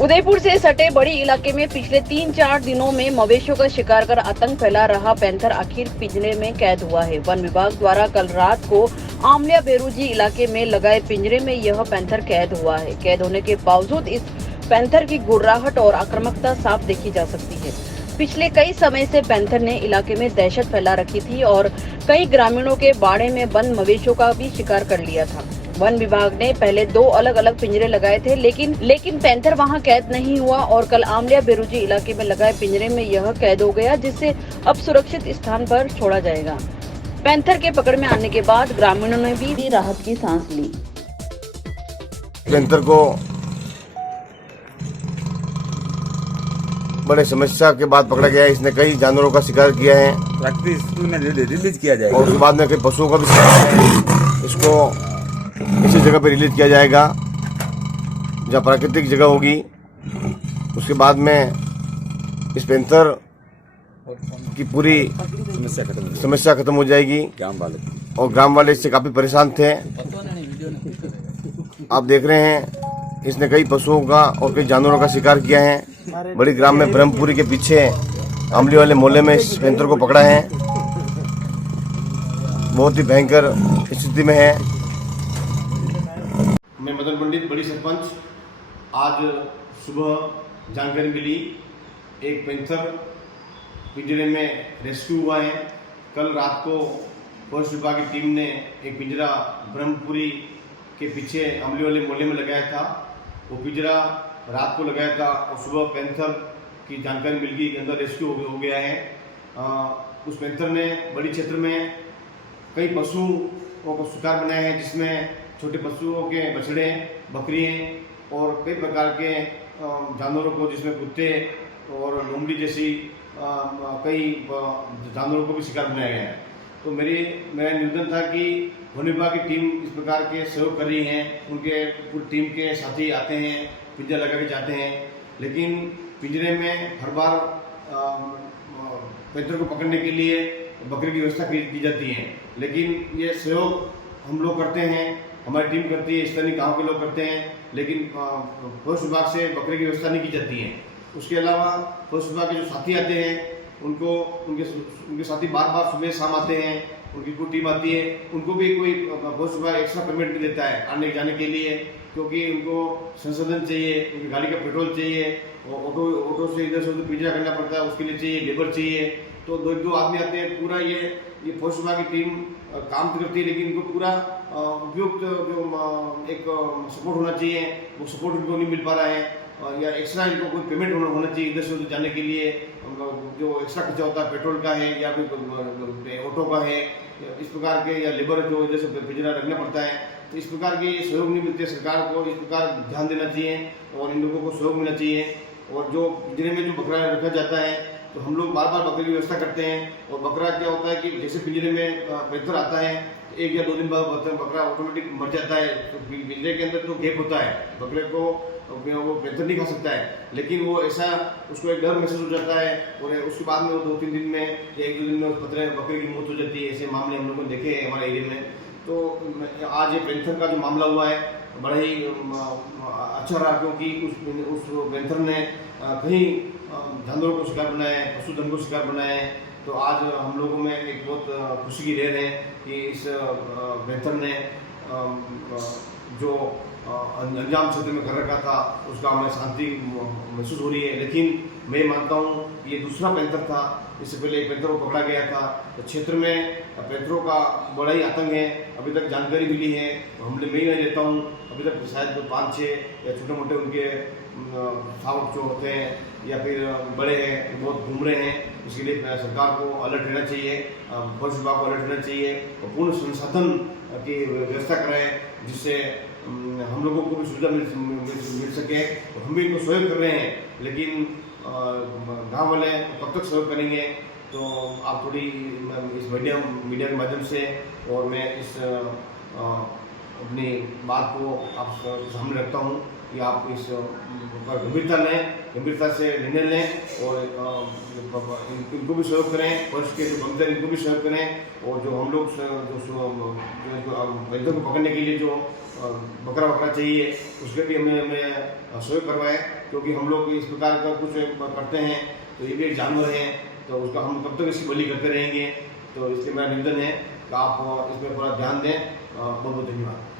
उदयपुर से सटे बड़ी इलाके में पिछले 3-4 दिनों में मवेशियों का शिकार कर आतंक फैला रहा पैंथर आखिर पिंजरे में कैद हुआ है। वन विभाग द्वारा कल रात को आमलिया बेरुजी इलाके में लगाए पिंजरे में यह पैंथर कैद हुआ है। कैद होने के बावजूद इस पैंथर की गुर्राहट और आक्रामकता साफ देखी जा सकती है। पिछले कई समय से पैंथर ने इलाके में दहशत फैला रखी थी और कई ग्रामीणों के बाड़े में बंद मवेशियों का भी शिकार कर लिया था। वन विभाग ने पहले 2 अलग अलग पिंजरे लगाए थे, लेकिन पैंथर वहां कैद नहीं हुआ और कल आमलिया बेरुजी इलाके में लगाए पिंजरे में यह कैद हो गया, जिससे अब सुरक्षित स्थान पर छोड़ा जाएगा। पैंथर के पकड़ में आने के बाद ग्रामीणों ने भी राहत की सांस ली। पैंथर को बड़े समस्या के बाद पकड़ा गया है। इसने कई जानवरों का शिकार किया है, प्राकृतिक स्थिति में रिलीज किया जाएगा और उसके बाद में कई पशुओं का भी शिकार किया है। इसको इसी जगह पे रिलीज किया जाएगा जहाँ प्राकृतिक जगह होगी। उसके बाद में इस पैंथर की पूरी समस्या खत्म हो जाएगी और ग्राम वाले इससे काफी परेशान थे। आप देख रहे हैं इसने कई पशुओं का और कई जानवरों का शिकार किया है। बड़ी ग्राम में ब्रह्मपुरी के पीछे अमली वाले मोहल्ले में इस पैंथर को पकड़ा है। बहुत ही भयंकर स्थिति में है। मैं मदन पंडित, बड़ी सरपंच। आज सुबह जानकारी मिली एक पैंथर पिंजरे में रेस्क्यू हुआ है। कल रात को फॉरेस्ट विभाग की टीम ने एक पिंजरा ब्रह्मपुरी के पीछे अमली वाले मोहल्ले में लगाया था। वो पिंजरा रात को लगाया था और सुबह पैंथर की जानकारी मिल गई कि अंदर रेस्क्यू हो गया है। उस पैंथर ने बड़ी क्षेत्र में कई पशुओं को शिकार बनाया है, जिसमें छोटे पशुओं के बछड़े, बकरियाँ और कई प्रकार के जानवरों को, जिसमें कुत्ते और लोमड़ी जैसी कई जानवरों को भी शिकार बनाया गया है। तो मेरा निवेदन था कि वन विभाग की टीम इस प्रकार के सहयोग कर रही है। उनके पूरी टीम के साथी आते हैं, पिंजरा लगा के जाते हैं, लेकिन पिंजरे में हर बार पैंथर को पकड़ने के लिए बकरी की व्यवस्था की जाती है, लेकिन ये सहयोग हम लोग करते हैं, हमारी टीम करती है, स्थानीय गांव के लोग करते हैं, लेकिन फॉरेस्ट विभाग से बकरी की व्यवस्था नहीं की जाती है। उसके अलावा फॉरेस्ट विभाग के जो साथी आते हैं उनके साथी बार बार सुबह शाम आते हैं, उनकी पूरी टीम आती है, उनको भी कोई फॉरेस्ट विभाग एक्स्ट्रा पेमेंट नहीं देता है आने जाने के लिए, क्योंकि उनको संसाधन चाहिए, उनकी गाड़ी का पेट्रोल चाहिए और ऑटो से इधर से उधर पिंजरा करना पड़ता है, उसके लिए चाहिए लेबर चाहिए। तो दो आदमी आते हैं, पूरा ये फॉरेस्ट विभाग की टीम काम तो करती है, लेकिन इनको पूरा उपयुक्त जो एक सपोर्ट होना चाहिए, वो सपोर्ट उनको नहीं मिल पा रहा है, या एक्स्ट्रा इनको कोई पेमेंट होना चाहिए इधर से उधर जाने के लिए। जो एक्स्ट्रा खर्चा होता है पेट्रोल का है या फिर ऑटो का है, इस प्रकार के, या लेबर जो इधर से पिंजरा रखना पड़ता है, तो इस प्रकार के सहयोग नहीं मिलते। सरकार को इस प्रकार ध्यान देना चाहिए और इन लोगों को सहयोग मिलना चाहिए। और जो पिंजरे में जो बकरा रखा जाता है, तो हम लोग बार बार बकरी की व्यवस्था करते हैं, और बकरा क्या होता है कि जैसे पिंजरे में पैंथर आता है, 1 या 2 दिन बाद बकरा ऑटोमेटिक मर जाता है। तो पिंजरे के अंदर तो गैप होता है, बकरे को वो पैंथर नहीं खा सकता है, लेकिन वो ऐसा उसको एक डर महसूस हो जाता है, और उसके बाद में वो 2-3 दिन में या 1-2 दिन में बकरे की मौत हो जाती है। ऐसे मामले हम लोगों ने देखे हैं हमारे एरिया में। तो आज ये पैंथर का जो मामला हुआ है बड़ा ही अच्छा रहा, क्योंकि उस पैंथर ने कहीं जानवरों को शिकार बनाया है, पशुधन को शिकार बनाया है। तो आज हम लोगों में एक बहुत खुशी की लहर है कि इस पैंथर ने जो अंजाम क्षेत्र में कर रखा था, उसका हमें शांति महसूस हो रही है। लेकिन मैं मानता हूँ ये दूसरा पैंथर था। इससे पहले एक पैंथर को पकड़ा गया था, तो क्षेत्र में पैंथरों का बड़ा ही आतंक है। अभी तक जानकारी मिली है, तो हमले में ही नहीं लेता हूँ, अभी तक शायद 5-6 या छोटे मोटे उनके शावक जो होते हैं या फिर बड़े हैं, बहुत घूम रहे हैं। इसके लिए सरकार को अलर्ट रहना चाहिए, फॉरेस्ट विभाग को अलर्ट रहना चाहिए और पूर्ण संसाधन की व्यवस्था कराएं, जिससे हम लोगों को भी सुविधा मिल सके। और हम भी इनको सहयोग कर रहे हैं, लेकिन गांव वाले कब तक सहयोग करेंगे? तो आप थोड़ी इस मीडिया के माध्यम से, और मैं इस अपनी बात को आप सामने रखता हूँ कि आप इस पर गंभीरता से निर्णय लें और इनको भी सहयोग करें, फर्स्ट के जो बंदर इनको भी सहयोग करें, और जो हम लोग वैद्यों को पकड़ने के लिए जो बकरा चाहिए उसके भी हमें सहयोग करवाएं, क्योंकि हम लोग इस प्रकार का कुछ करते हैं तो ये भी एक जानवर है, तो उसका हम कब तक इसकी बलि करते रहेंगे। तो इसलिए मेरा निवेदन है कि आप इसमें थोड़ा ध्यान दें। बहुत बहुत धन्यवाद।